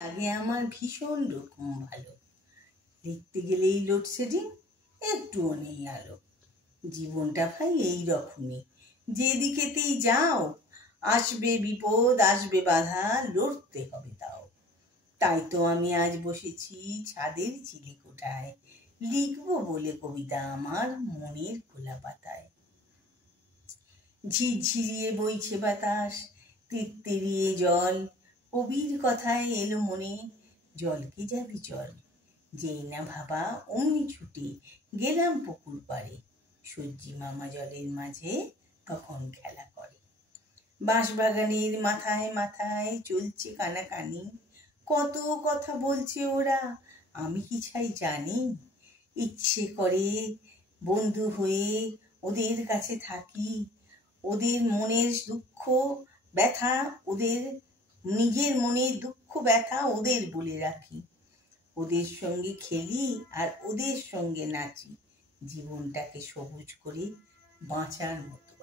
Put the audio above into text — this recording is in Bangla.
আগে আমার ভীষণ রকম ভালো। লিখতে গেলেই লোডশেডিং, একটুও নেই আলো। জীবনটা ভাই এই রকমই, যেদিকেতেই যাও আসবে বিপদ, আসবে বাধা, লড়তে হবে তাও। তাই তো আমি আজ বসেছি ছাদের চিলেকোঠায়, লিখবো বলে কবিতা আমার মনের খোলা পাতায়। ঝিরঝিরিয়ে বইছে বাতাস, তিরতিরিয়ে জল, কবির কথায় এলো মনে, জলকে যাবি চল। যেই না ভাবা অমনি ছুটে গেলাম পুকুর পাড়ে, সূর্যি মামা জলের মাঝে তখন খেলা করে। বাঁশবাগানের মাথায় মাথায় চলছে কানাকানি, কত কথা বলছে ওরা, আমি কি ছাই জানি। ইচ্ছে করে বন্ধু হয়ে ওদের কাছে থাকি, ওদের মনের দুঃখ ব্যথা, ওদের নিজের মনের দুঃখ ব্যথা ওদের বলে রাখি। ওদের সঙ্গে খেলি আর ওদের সঙ্গে নাচি, জীবনটাকে সবুজ করে বাঁচার মতো।